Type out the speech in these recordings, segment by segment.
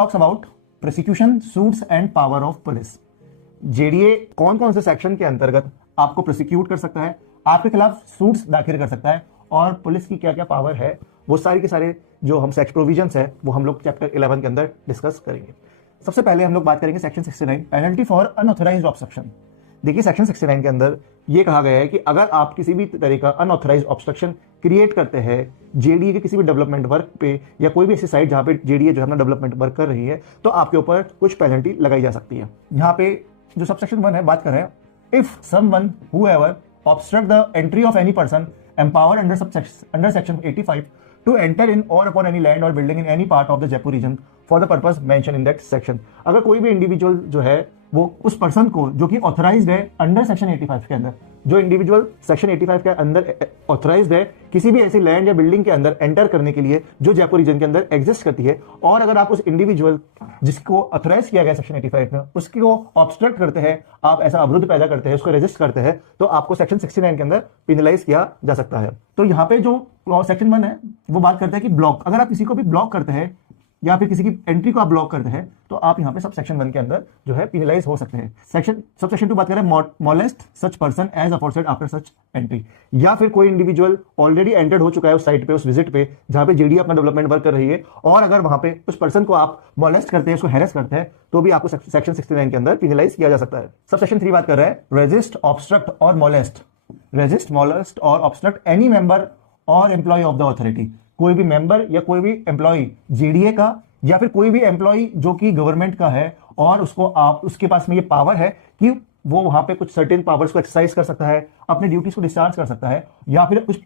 Talks about prosecution suits and power of police. JDA कौन कौन से सेक्शन के अंतर्गत आपको प्रोसिक्यूट कर सकता है, आपके खिलाफ सूट्स दाखिल कर सकता है, और पुलिस की क्या क्या पावर है, वो सारे के सारे जो हम सेक्शन प्रोविजंस है वो हम लोग चैप्टर 11 के अंदर डिस्कस करेंगे। सबसे पहले हम लोग बात करेंगे section 69, penalty for unauthorised obstruction. देखिए सेक्शन 69 के अंदर ये कहा गया है कि अगर आप किसी भी तरह का अनऑथराइज्ड ऑब्स्ट्रक्शन क्रिएट करते हैं जेडीए के किसी भी डेवलपमेंट वर्क पे या कोई भी ऐसी साइट जहां पे जेडीए जो है अपना डेवलपमेंट वर्क कर रही है, तो आपके ऊपर कुछ पेनल्टी लगाई जा सकती है। यहाँ पे जो सबसेक्शन 1 है बात कर रहे हैं, if someone whoever obstruct the entry of any person empowered under section 85 to enter in or upon any land or building in any part of the Jaipur region for the purpose mentioned in that section। अगर कोई भी individual जो है वो उस person को जो कि ऑथराइज्ड है अंडर सेक्शन 85 के अंदर, जो इंडिविजुअल सेक्शन 85 के अंदर ऑथराइज्ड है किसी भी ऐसी लैंड या बिल्डिंग के अंदर एंटर करने के लिए जो जयपुर रीजन के अंदर एग्जिस्ट करती है, और अगर आप उस इंडिविजुअल जिसको ऑथराइज किया गया सेक्शन 85 में उसको ऑब्स्ट्रक्ट करते हैं, आप ऐसा अवरुद्ध पैदा करते हैं, उसको रेजिस्ट करते हैं, तो आपको सेक्शन 69 के अंदर पिनलाइज किया जा सकता है। तो यहाँ पे जो सेक्शन 1 है वो बात करता है कि ब्लॉक, अगर आप किसी को भी ब्लॉक करते हैं या फिर किसी की एंट्री को आप ब्लॉक करते हैं तो आप यहाँ पे सब सेक्शन 1 के अंदर जो है पिनलाइज हो सकते हैं। सब सेक्शन 2 बात करें molest such person as aforesaid after such entry, या फिर कोई इंडिविजुअल ऑलरेडी एंटर्ड हो चुका है उस साइट पे, उस विजिट पे जहां पे जेडीए अपना डेवलपमेंट वर्क कर रही है, और अगर वहां पे उस पर्सन को आप मोलेस्ट करते हैं, उसको हैरेस करते हैं, तो भी आपको सेक्शन 69 के अंदर पिनलाइज किया जा सकता है। सब सेक्शन 3 बात कर रहा है रेजिस्ट ऑब्स्ट्रक्ट और मोलेस्ट, रेजिस्ट मोलेस्ट और ऑब्स्ट्रक्ट एनी मेंबर और एम्प्लॉय ऑफ द अथॉरिटी। कोई भी मेंबर या कोई भी एम्प्लॉय जेडीए का या फिर कोई भी एम्प्लॉय जो कि गवर्नमेंट का है और उसको आप उसके पास में ये पावर है कि वो वहां पे कुछ सर्टेन पावर्स को एक्सरसाइज कर सकता है, अपने ड्यूटीज को डिस्चार्ज कर सकता है, या फिर कुछ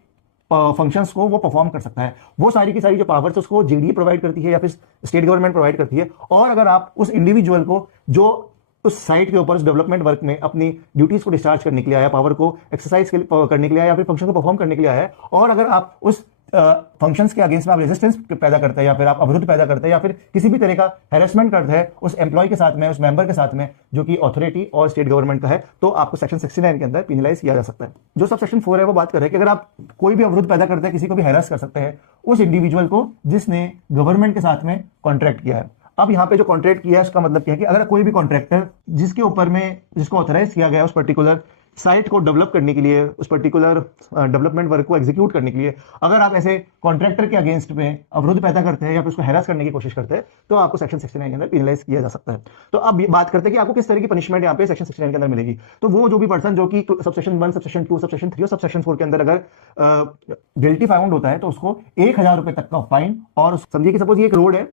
फंक्शंस को वो परफॉर्म कर सकता है, वो सारी की सारी जो पावर्स उसको जेडीए प्रोवाइड करती है या फिर स्टेट गवर्नमेंट प्रोवाइड करती है। और अगर आप उस इंडिविजुअल को जो उस साइट के ऊपर उस डेवलपमेंट वर्क में अपनी ड्यूटीज को डिस्चार्ज करने के लिए आया, पावर को एक्सरसाइज करने के लिए आया या फिर फंक्शन को परफॉर्म करने के लिए आया है, और अगर आप उस फंक्शंस के अगेंस्ट में आप रेजिस्टेंस पैदा करते हैं या फिर आप अवरुद्ध पैदा करते हैं या फिर किसी भी तरह का हैरेसमेंट करते हैं उस एम्प्लॉय के साथ में, उस मेंबर के साथ में जो कि अथॉरिटी और स्टेट गवर्नमेंट का है, तो आपको सेक्शन 69 के अंदर पिनलाइज किया जा सकता है। जो सब सेक्शन 4 है वो बात कर रहे हैं कि अगर आप कोई भी अवरुद्ध पैदा करते हैं, किसी को भी हैरेस कर सकते हैं उस इंडिविजुअल को जिसने गवर्नमेंट के साथ में कॉन्ट्रैक्ट किया है। अब यहाँ पे जो कॉन्ट्रैक्ट किया है उसका मतलब क्या है कि अगर कोई भी कॉन्ट्रैक्टर जिसके ऊपर में जिसको ऑथराइज किया गया उस पर्टिकुलर साइट को डेवलप करने के लिए, उस पर्टिकुलर डेवलपमेंट वर्क को एग्जीक्यूट करने के लिए, अगर आप ऐसे कॉन्ट्रैक्टर के अगेंस्ट में अवरुद्ध पैदा करते हैं या फिर उसको हैरास करने की कोशिश करते हैं, तो आपको सेक्शन 69 के अंदर पिनलाइज किया जा सकता है। तो अब बात करते हैं कि आपको किस तरह की पनिशमेंट यहाँ पे सेक्शन 69 के अंदर मिलेगी। तो वो जो भी पर्सन जो कि सबसेक्शन 1, सबसेक्शन 2, सबसेक्शन 3 और सबसेक्शन 4 के अंदर अगर गिल्टी फाउंड होता है तो उसको 1000 रुपए तक का फाइन, और समझिए कि सपोज ये एक रोड है